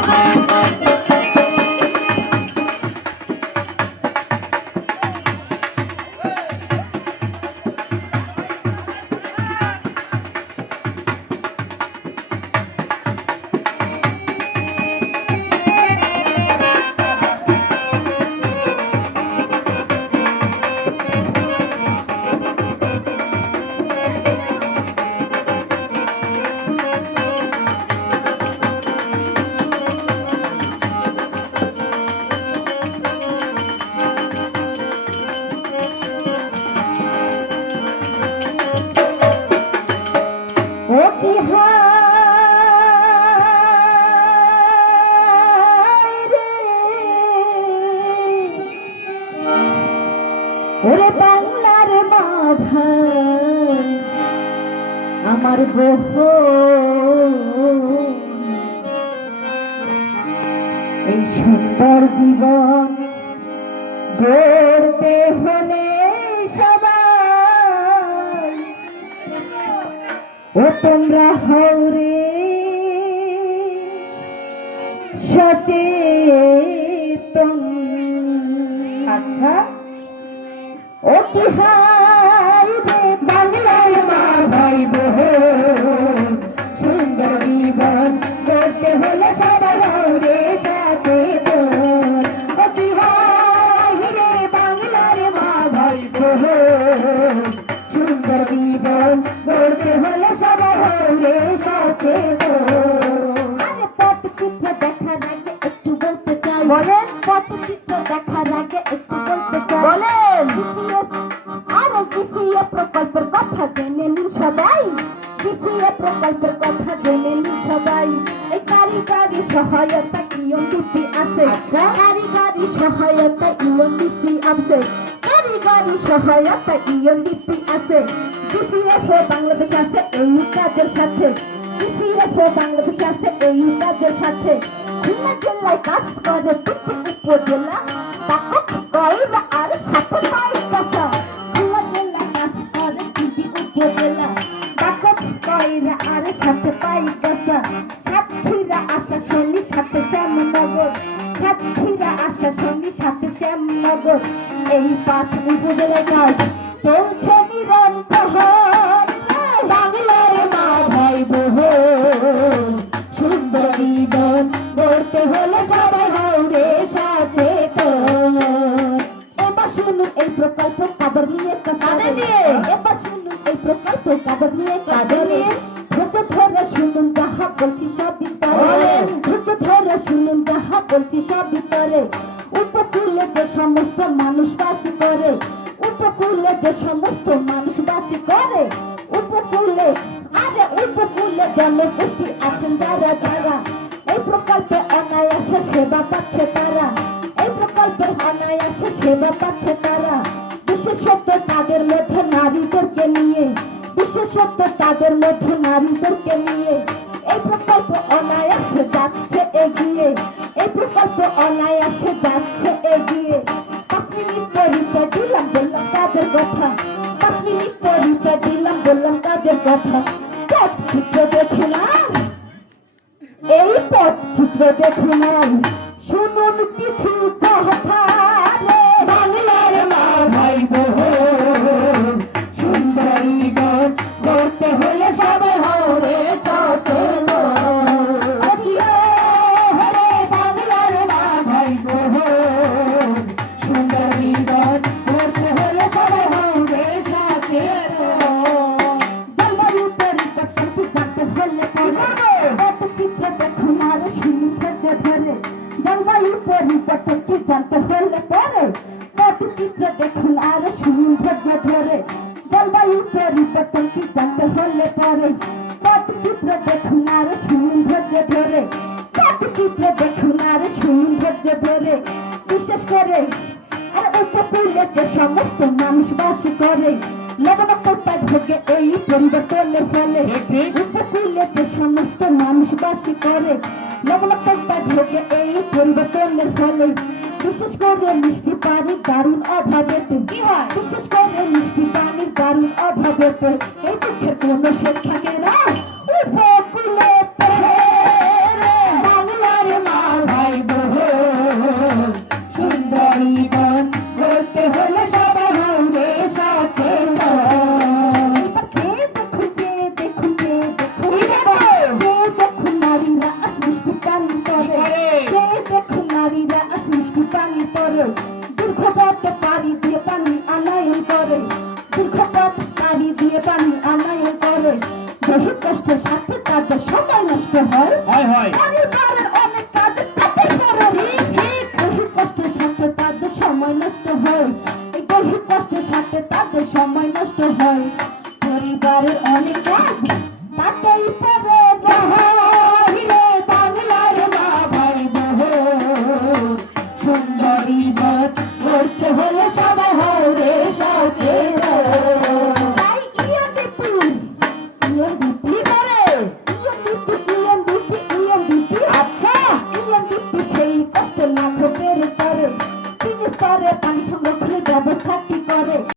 ও বহু এই সুন্দর জীবন গড়তে হলে সবাই ও তোমরা হৌরে সচেতন। আচ্ছা। ও কি রে বাংলার মা ভাই সুন্দর জীবন করতে হলে সচেতন ও কি হায় রে বাংলার মা ভাই সুন্দর জীবন গড়তে হলে একটু বলতে চাই বলেন পটচিত্র দেখার আগে একটু বলতে বলেন। আরে জিপিএ প্রকল্পের কথা জেনে নিন সবাই। জিপিএ প্রকল্পের কথা জেনে নিন সবাই। এই কারিগরি সহায়তা ইউনিপি আছে? আচ্ছা। কারিগরি সহায়তা ইউনিপি আছে? কারিগরি সহায়তা ইউনিপি আছে? জিপিএফ বাংলাদেশ আছে এই কাজের সাথে। জিপিএফ বাংলাদেশ আছে এই কাজের সাথে। খুলনা জেলায় কাজ করে উপজেলা তাকক কয়রা আর সাথে সাথে পাই কথা। সাতক্ষীরা আশা শনি সাথে শ্যামনগর সাতক্ষীরা আশা শনি সাথে শ্যামনগর এই পাঁচ উপজেলায় কাজ চলছে নিরন্তর। বাংলার মা ভাই বোন সুন্দর জীবন গড়তে হলে সবাই হৌরে সচেতন এবার শুনুন এই প্রকল্প কাদের নিয়ে কাদের নিয়ে? এবার শুনুন এই প্রকল্প কাদের নিয়ে কাদের নিয়ে? বলছি সব ভিতরে ধৈর্য ধরে শুনুন যাহা বলছি সব ভিতরে উপকূলে যে সমস্ত মানুষ বাস করে উপকূলে যে সমস্ত মানুষ বাস করে। উপকূলে, আরে উপকূলে জনগোষ্ঠী আছেন যারা যারা। এই প্রকল্পে অনায়াসে সেবা পাচ্ছে তারা। এই প্রকল্পে অনায়াসে সেবা পাচ্ছে তারা। বিশেষত তাদের মধ্যে নারীদেরকে নিয়ে, বিশেষত তাদের মধ্যে নারীদেরকে নিয়ে বললাম তাদের কথা পথ চিত্র দেখলাম এই পথ চিত্র দেখলাম শুনুন যে সমস্ত মানুষ বাস করে লবণাক্ততায় ভোগে এই পরিবর্তনের ফলে। উপকূলে যে সমস্ত মানুষ বাস করে লবণাক্ততায় ভোগে এই পরিবর্তনের ফলে। বিশেষ করে মিষ্টি পানির দারুণ অভাবেতে কি হয়? বিশেষ করে মিষ্টি পানির দারুণ অভাবেতে এই দুঃখের কোনো শেষ থাকে না। উপকূলে বহু কষ্টের সাথে তাদের সময় নষ্ট হয়। হয় হয়।